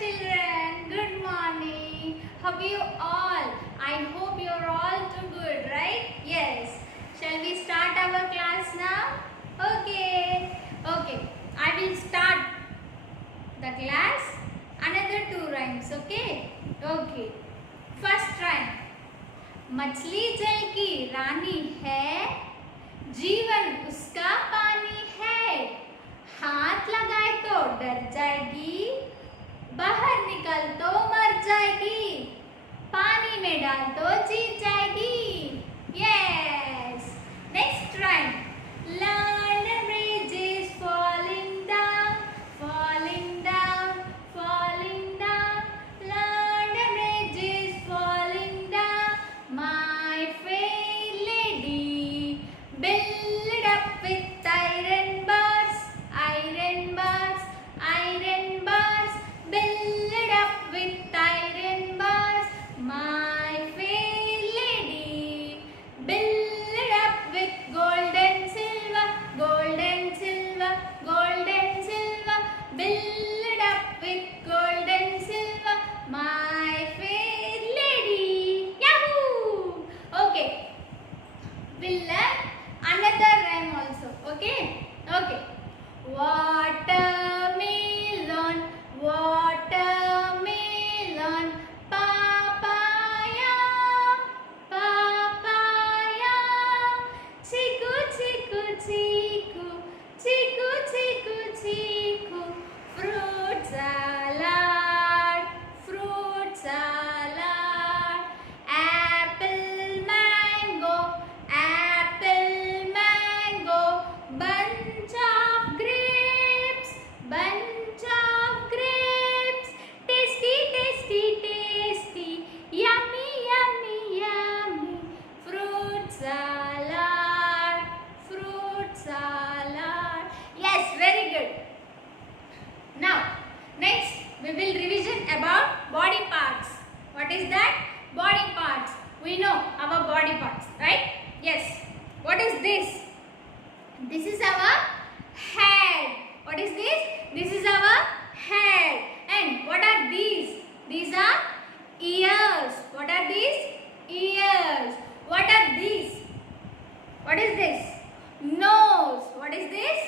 children, good morning. How are you all? I hope you're all too good, right? Yes. Shall we start our class now? Okay. I will start the class. Another 2 rhymes, okay? Okay. First rhyme. मछली जल की रानी है, जीवन उसका पानी है, हाथ लगाए तो डर जाएगी, बाहर निकल तो मर जाएगी, पानी में डाल तो जीत जाएगी. Yes. Next rhyme. London bridge is falling down, falling down, falling down. London bridge is falling down, my fair lady. Build up with iron bars, iron bars, iron bars. Build up with iron bars, my fair lady. Build up with gold and silver, gold and silver, gold and silver. Build up with gold and silver, my fair lady. Yahoo! Okay. We'll learn another rhyme also. Okay. Watermelon, watermelon, papaya, papaya. Chiku, chiku, chiku, chiku, chiku, chiku. Fruit salad, fruit salad. Apple, mango, apple, mango. Bunch of grapes, bunch of grapes. Tasty, tasty, tasty. Yummy, yummy, yummy. Fruit salad, fruit salad. Yes, very good. Now, next we will revision about body parts. What is that? Body parts. We know our body parts, right? Yes. What is this? This is our head. What is this? This is our head. And what are these? These are ears. What are these? Ears. What are these? What is this? Nose. What is this?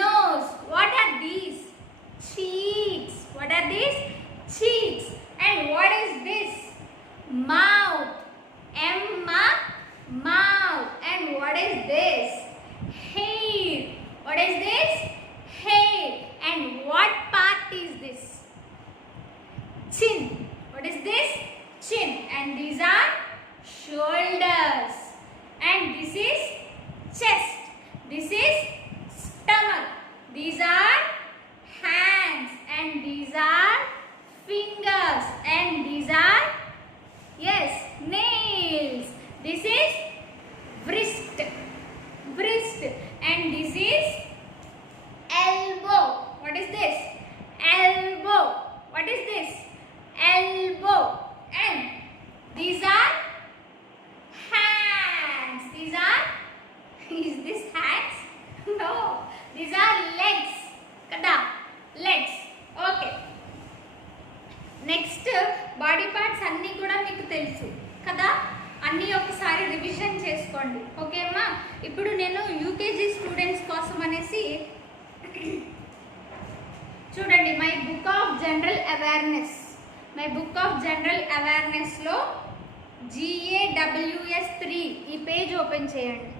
Nose. What are these? Cheeks. What are these? Cheeks. And what is this? Mouth. Mouth. And what is this? Hair. What is this? Hair. And what part is this? Chin. What is this? Chin. And these are shoulders. And this is chest. This is stomach. These are hands. And these are fingers. And these are, yes, nails. This is wrist. And this is elbow. What is this? Elbow. What is this? Elbow. And these are hands. These are, is this hands? No. These are legs. Kada. Legs. Okay. Next body parts అన్నీ కూడా మీకు తెలుసు కదా, అన్నీ ఒకసారి revision చేసుకోండి. Okay అమ్మా. ఇప్పుడు నేను యూకేజీ స్టూడెంట్స్ కోసం అనేసి చూడండి, మై బుక్ ఆఫ్ జనరల్ అవేర్నెస్లో GAWS3 ఈ పేజ్ ఓపెన్ చేయండి.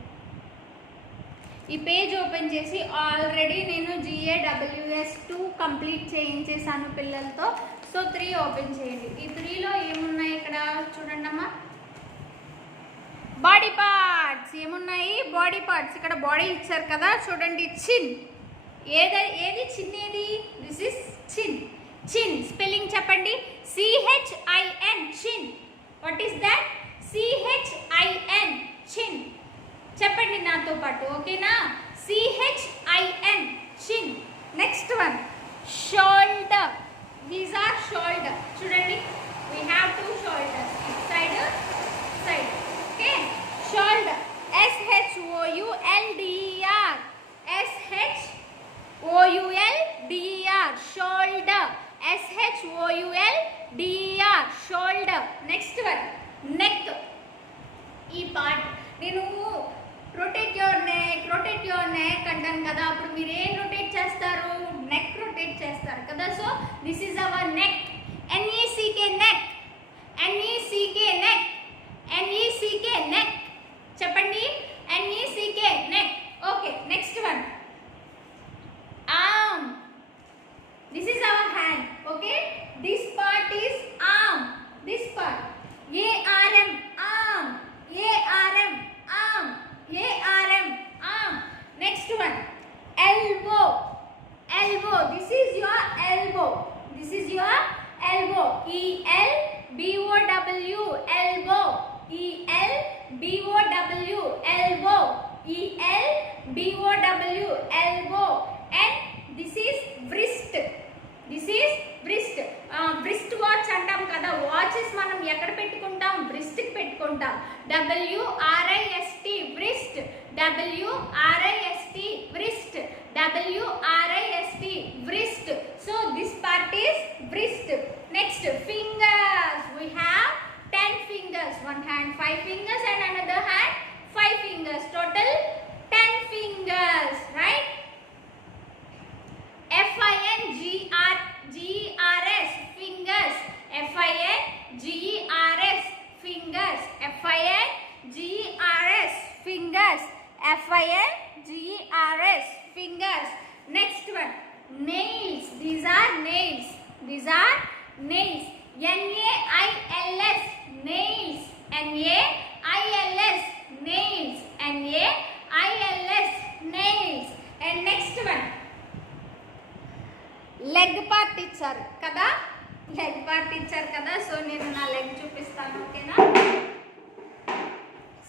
ఈ పేజ్ ఓపెన్ చేసి ఆల్రెడీ నేను GAWS2 కంప్లీట్ చేయించేసాను పిల్లలతో. సో 3 ఓపెన్ చేయండి. ఈ 3లో ఏమున్నాయి ఇక్కడ చూడండి అమ్మా. బాడీ పార్ట్స్ ఏమున్నాయి? Body parts. ఇక్కడ బాడీ ఇచ్చారు కదా, చూడండి. చిన్. ఏది చిన్? ఏది? దిస్ ఇస్ చిన్. చిన్ స్పెల్లింగ్ చెప్పండి. CHIN. చిన్. What is that? CHIN. చిన్. చెప్పండి నాతో పాటు. ఓకేనా? CHIN. చిన్. Next one shoulder. These are shoulder. చూడండి, we have 2 shoulders. Side. Okay. Shoulder. SHOULDER. SHOULDER. SHOULDER shoulder. Next one neck. ఈ పార్ట్ నేను రొటేట్ యువర్ నెక్ అంటాను కదా, అప్పుడు మీరు ఏం రొటేట్ చేస్తారు? నెక్ రొటేట్ చేస్తారు కదా. So this is hour neck. NECK neck. NECK neck. NECK neck చెప్పండి. NECK neck. Okay, next one arm. This is our hand. Okay, this part is arm. This part ARM arm. ARM arm. ARM arm. Next one elbow. Elbow. This is your elbow. This is your elbow. ELBOW elbow. ELBOW elbow. ELBOW elbow. And this is wrist. This is wrist. Wrist watch అంటాం కదా. Watches మనం ఎక్కడ పెట్టుకుంటాం? wrist కి పెట్టుకుంటాం. WRIST wrist. WRIST wrist. WRIST wrist. So this part is wrist. Next fingers. We have 10 fingers. One hand 5 fingers and another hand 5 fingers. Total 10 fingers, right? FINGERS fingers. FINGERS fingers. FINGERS fingers. FINGERS fingers. Next one nails. These are nails. These are nails. NAILS nails. NAILS nails. NAILS nails. And next one leg part ఇచ్చారు కదా. Leg part ఇచ్చారు కదా. So నేను నా leg చూపిస్తాను. ఓకేనా?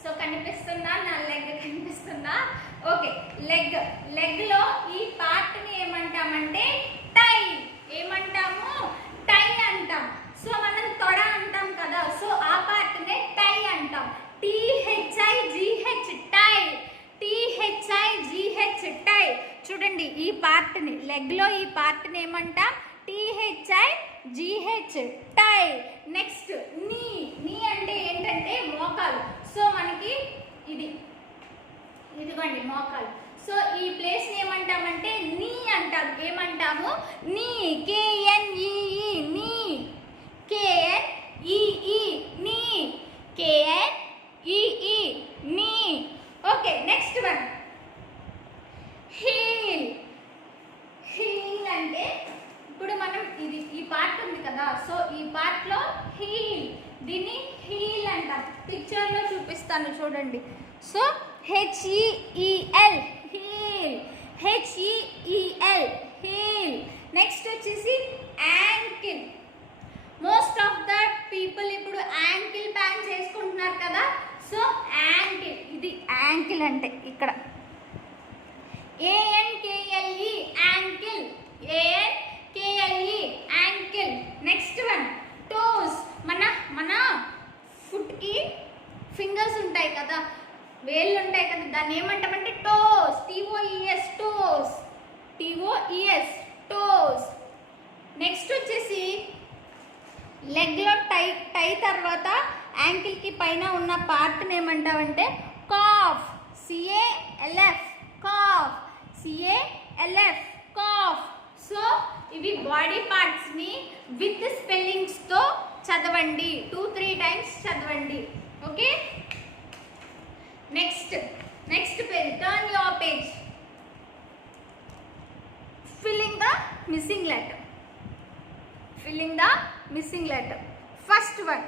So కనిపిస్తుందా? నా లెగ్ కనిపిస్తుందా? ఓకే, లెగ్లో ఈ పార్ట్ని ఏమంటామంటే టై. ఏమంటాము? టై అంటాం. సో మనం తొడ అంటాం కదా. సో ఆ పార్ట్నే టై అంటాం. THIGH టై. THIGH టై. చూడండి, ఈ పార్ట్ని లెగ్లో ఈ పార్ట్ని ఏమంటాం? THIGH టై. నెక్స్ట్ నీ. నీ అంటే ఏంటంటే మోకాలు. సో మనకి ఇదిగోండి మోకాలు. సో ఈ ప్లేస్ని ఏమంటామంటే నీ అంటాం. ఏమంటాము? నీ. KNEE knee. KNEE knee. KNEE knee. Okay, next one heel. Heel అంటే ఇప్పుడు మనం ఈ పార్ట్ ఉంది కదా. సో ఈ పార్ట్లో హీల్. దీన్ని హీల్ అంటాం. పిక్చర్లో చూపిస్తాను చూడండి. So HEEL heel. HEEL heel. Next వచ్చేసి ankle. Most of the people ఇప్పుడు యాంకిల్ ప్యాంట్స్ వేసుకుంటున్నారు కదా. So ankle. ఇది యాంకిల్ అంటే ఇక్కడ ANKLE ankle. ANKLE ankle. Next one toes. మన ఫుట్కి ఫింగర్స్ ఉంటాయి కదా, వేళ్ళు ఉంటాయి కదా, దాన్ని ఏమంటామంటే toes. TOES toes. TOES toes. Next వచ్చేసి లెగ్లో టై తర్వాత యాంకిల్కి పైన ఉన్న పార్ట్ని ఏమంటామంటే calf. CALF calf. CALF calf. So ఇవి బాడీ పార్ట్స్ని విత్ స్పెల్లింగ్స్తో చదవండి. 2-3 టైమ్స్ చదవండి. Okay, next page. Turn your page. Filling the missing letter. Filling the missing letter. First one.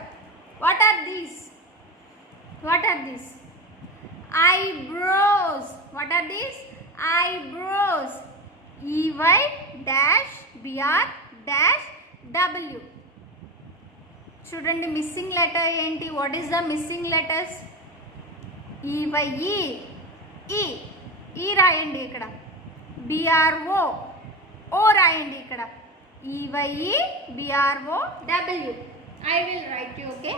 What are these? What are these? Eyebrows. What are these? Eyebrows. EY-BR-W. చూడండి missing letter ఏంటి? What is the missing letters? EYE. ఈ రాయండి ఇక్కడ. BRO. O రాయండి ఇక్కడ. EYE-BROW. I will write you, okay?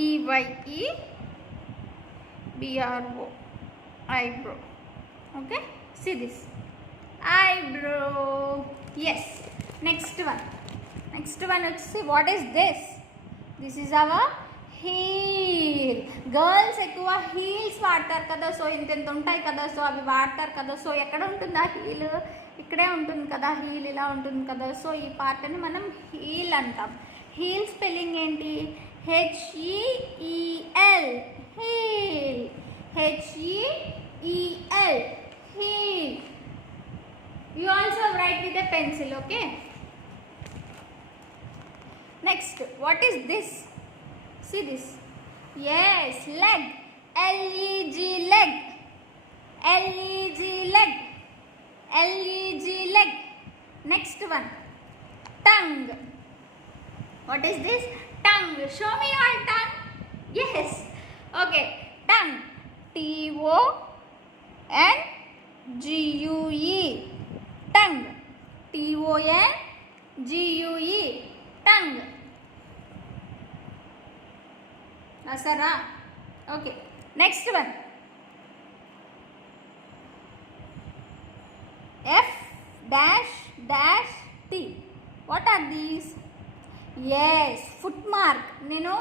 EYE-BRO. Eyebrow. Okay? See this. Eyebrow. Yes. Next one వచ్చి what is this is our heel. Girls ఎక్కువ heels వాడతారు కదా, so ఇంత ఉంటాయి కదా, సో అవి వాడతారు కదా. సో ఎక్కడ ఉంటుంది ఆ హీల్? ఇక్కడే ఉంటుంది కదా, హీల్ ఇలా ఉంటుంది కదా. సో ఈ పార్ట్ని మనం హీల్ అంటాం. హీల్ స్పెల్లింగ్ ఏంటి? HEEL, heel. HEEL, heel. You also write with a pencil, okay? Next, what is this? See this. Yes, leg. Leg, leg. Leg, leg. Leg, leg. Next one, tongue. What is this? Tongue. Show me your tongue. Yes. Okay. Tongue. TONGUE. Tongue. TONGUE. Tongue. Asara. Okay. Next one. F-T. What are these? Yes, foot mark. నేను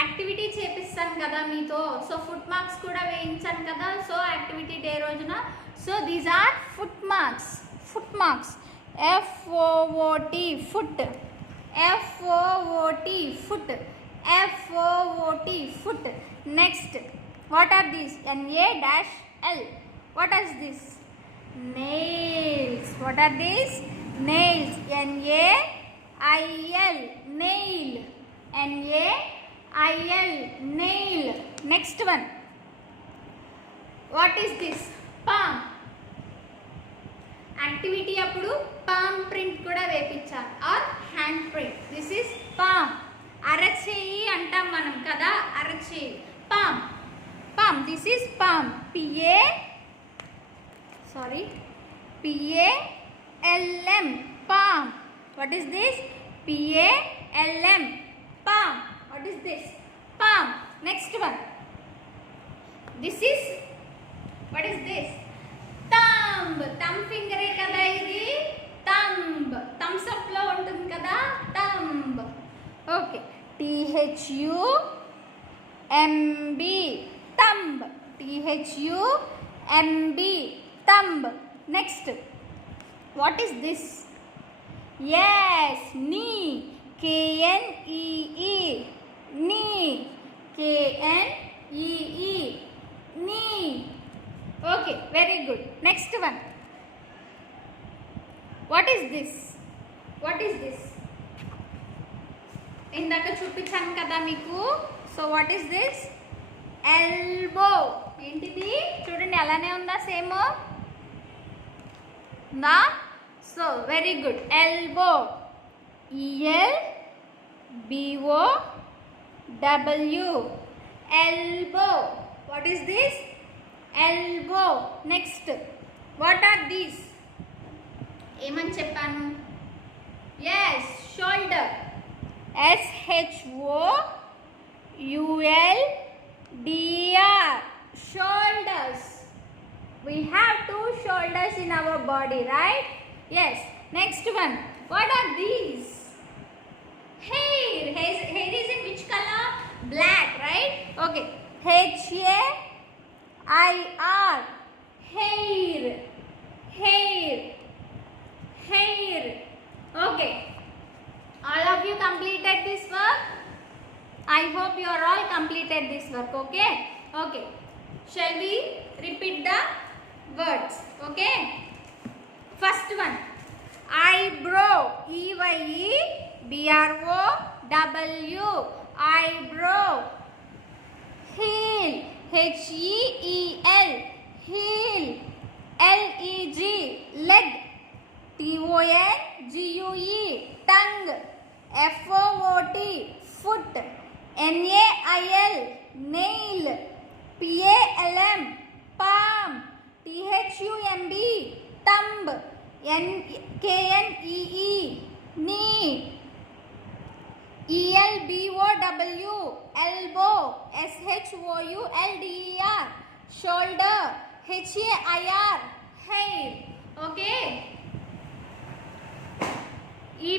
activity చేపిస్తాను కదా మీతో, so foot marks కూడా వేయించాను కదా, so activity day రోజున. So these are foot marks. Foot marks. FOOT, foot. FOOT, foot. FOOT, foot. Next, what are these? NAL. What are this? nails. What are these? nails. NAIL, nail. NAIL, nail. Next one, what is this? palm. Activity అప్పుడు palm print కూడా వేపించాలి, or hand print. This is palm. అరచేయి అంటాం మనం కదా, అరచేయి. Palm. Palm. This is palm. PALM, palm. What is this? PALM, palm. What is this? Palm. Next one, this is, what is this? Thumb. Thumb finger e kada idi. Thumb. Thumbs up lo untundi kada, thumb. Okay. THUMB, thumb. THUMB, thumb. Next, what is this? Yes, knee. KNEE, knee. KNEE, knee. Okay, very good. Next one, what is this? What is this? ఇందాక చూపించాను కదా మీకు. So what is this? Elbow. ఏంటిది? చూడండి అలానే ఉందా? Same నా. So very good. Elbow. ELBOW, elbow. What is this? Elbow. Next, what are these? ఏమని చెప్పాను? Yes, shoulder. SHOULDER, shoulders. We have two shoulders in our body, right? Yes. Next one, what are these? Hair. Hair is in which color? Black, right? Okay. HAIR, hair. Okay. All of you completed this work? I hope you are all completed this work. Okay. Shall we repeat the words? Okay. First one, eyebrow. EYEBROW, eyebrow. Heel. HEEL, heel. LEG, leg. TONGUE, tongue. FOOT, foot. NAIL, nail. PALM, palm. THUMB, thumb. KNEE, knee. ELBOW, elbow. SHOULDER, shoulder. HAIR, hair. Okay. ఈ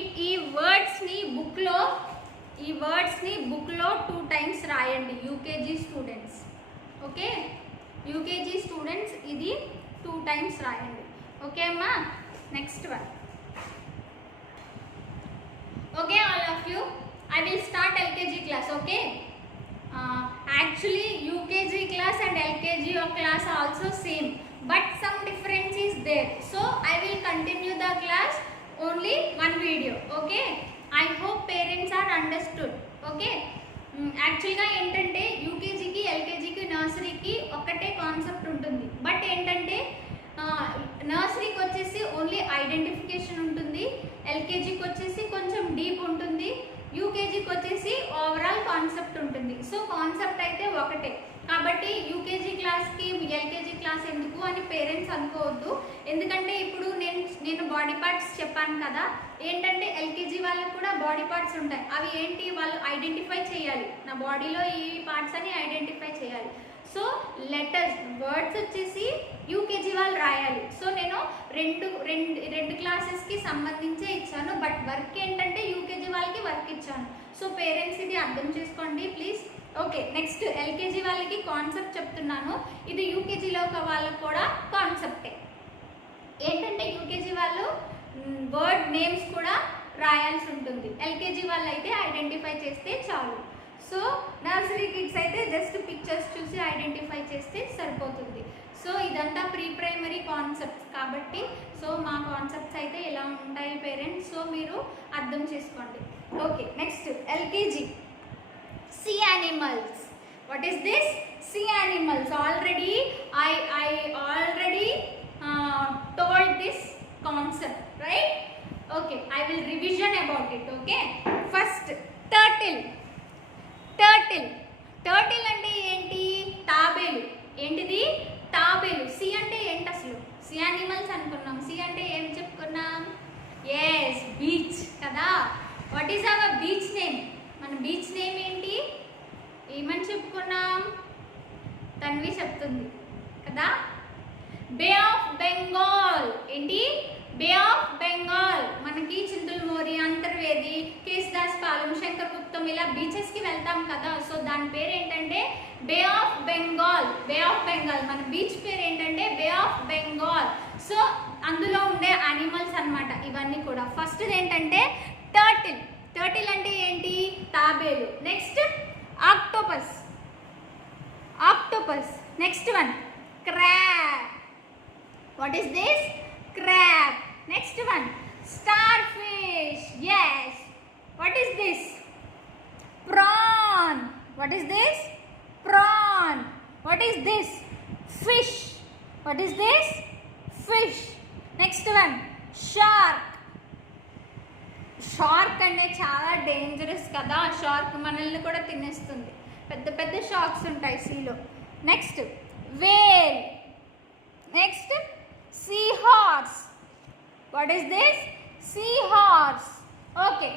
వర్డ్స్ని బుక్లో 2 times రాయండి UKG students. Okay, UKG students ఇది 2 times రాయండి. Okay అమ్మా, next one. Okay all of you, I will start LKG class. Okay, actually UKG class and LKG class also same, but some difference is there, so I will continue the class only one video. Okay, I hope parents are understood. Okay, యాక్చువల్గా ఏంటంటే యూకేజీకి ఎల్కేజీకి నర్సరీకి ఒక్కటే concept ఉంటుంది, but ఏంటంటే నర్సరీకి వచ్చేసి only identification ఉంటుంది, ఎల్కేజీకి వచ్చేసి కొంచెం డీప్ ఉంటుంది, యూకేజీకి వచ్చేసి ఓవరాల్ కాన్సెప్ట్ ఉంటుంది. సో కాన్సెప్ట్ అయితే ఒకటే, కాబట్టి యూకేజీ క్లాస్కి ఎల్కేజీ క్లాస్ ఎందుకు అని పేరెంట్స్ అనుకోవద్దు. ఎందుకంటే ఇప్పుడు నేను బాడీ పార్ట్స్ చెప్పాను కదా, ఏంటంటే ఎల్కేజీ వాళ్ళకి కూడా బాడీ పార్ట్స్ ఉంటాయి. అవి ఏంటి వాళ్ళు ఐడెంటిఫై చేయాలి, నా బాడీలో ఈ పార్ట్స్ అని ఐడెంటిఫై చేయాలి. సో లెటర్స్ వర్డ్స్ వచ్చేసి యూకేజీ వాళ్ళు రాయాలి. సో నేను రెండు క్లాసెస్కి సంబంధించే ఇచ్చాను, బట్ వర్క్ ఏంటంటే యూకేజీ వాళ్ళకి వర్క్ ఇచ్చాను. సో పేరెంట్స్ ఇది అర్థం చేసుకోండి ప్లీజ్. ఓకే, నెక్స్ట్ ఎల్కేజీ వాళ్ళకి కాన్సెప్ట్ చెప్తున్నాను, ఇది యూకేజీలో వాళ్ళకి కూడా కాన్సెప్టే. ఏంటంటే యూకేజీ వాళ్ళు వర్డ్ నేమ్స్ కూడా రాయాల్సి ఉంటుంది, ఎల్కేజీ వాళ్ళు అయితే ఐడెంటిఫై చేస్తే చాలు. సో నర్సరీ కిడ్స్ అయితే జస్ట్ పిక్చర్స్ చూసి ఐడెంటిఫై చేస్తే సరిపోతుంది. సో ఇదంతా ప్రీ ప్రైమరీ కాన్సెప్ట్స్ కాబట్టి, సో మా కాన్సెప్ట్స్ అయితే ఎలా ఉంటాయి పేరెంట్స్, సో మీరు అర్థం చేసుకోండి. Okay, next LKG sea animals. What is this? Sea animals. Already I already told this concept, right? Okay, I will revision about it. Okay, first turtle అంటే ఏంటి? తాబేలు. ఏంటిది? తాబేలు. సి అంటే ఏంటి అసలు? సీ యానిమల్స్ అనుకున్నాం. సి అంటే ఏం చెప్పుకున్నాం? ఎస్, బీచ్ కదా. What is our beach name? మన బీచ్ నేమ్ ఏంటి? ఏమని చెప్పుకున్నాం? తన్వి చెప్తుంది కదా, బే ఆఫ్ బెంగాల్. ఏంటి? బే ఆఫ్ బెంగాల్. మనకి చింతలమోరి, అంతర్వేది, కేశదాస్ పాలెం, శంకరగుప్తం ఇలా బీచెస్కి వెళ్తాం కదా, సో దాని పేరు ఏంటంటే bay of Bengal. Bay of Bengal మన బీచ్ పేరు ఏంటంటే బే ఆఫ్ బెంగాల్. సో అందులో ఉండే యానిమల్స్ అన్నమాట ఇవన్నీ కూడా. ఫస్ట్ ఏంటంటే టర్టిల్. టర్టిల్ అంటే ఏంటి? తాబేలు. Next octopus. Next one crab. What is this? Crab. Next one starfish. Yes. What is this? Prawn. What is this? Prawn. What is this? Fish. What is this? Fish. Next one shark. Shark అంటే చాలా dangerous కదా, shark మనల్ని కూడా తినేస్తుంది. పెద్ద పెద్ద sharks ఉంటాయి సీలో. Next whale. Next sea horse. What is this? Sea horse. Okay,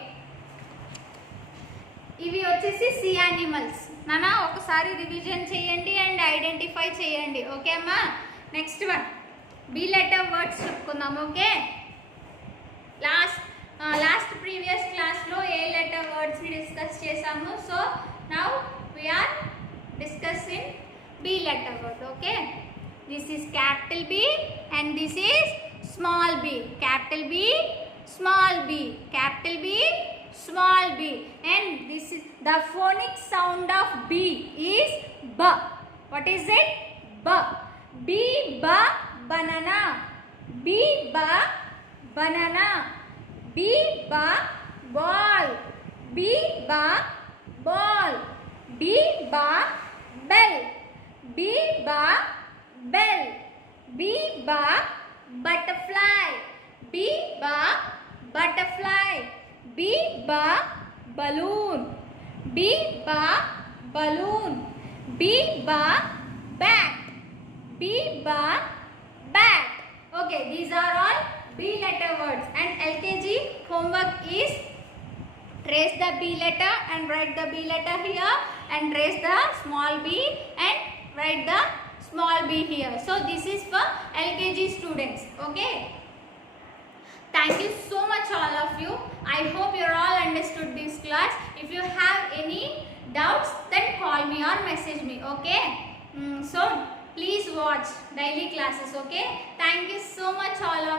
ఇవి వచ్చేసి సీ యానిమల్స్. నాన్న ఒకసారి రివిజన్ చేయండి అండ్ ఐడెంటిఫై చేయండి. ఓకే అమ్మా, next one B letter words చెప్పుకుందాం. ఓకే, లాస్ట్ ప్రీవియస్ క్లాస్లో ఏ లెటర్ వర్డ్స్ని డిస్కస్ చేసాము. So now we are discussing B letter word. Okay, this is capital B and this is small B. Capital B, small B, capital B, small b, and this is the phonic sound of b is b. What is it? B. B ba banana. B ba banana. B ba ball. B ba ball. B ba bell. B ba bell. B ba butterfly. B ba butterfly. B ba balloon. B ba balloon. B ba bat. B ba bat. Okay, these are all B letter words, and LKG homework is trace the B letter and write the B letter here, and trace the small b and write the small b here. So this is for LKG students. Okay, thank you so much all of you. I hope you are all understanding understood this class. If you have any doubts, then call me or message me. Okay. So please watch daily classes. Okay. Thank you so much all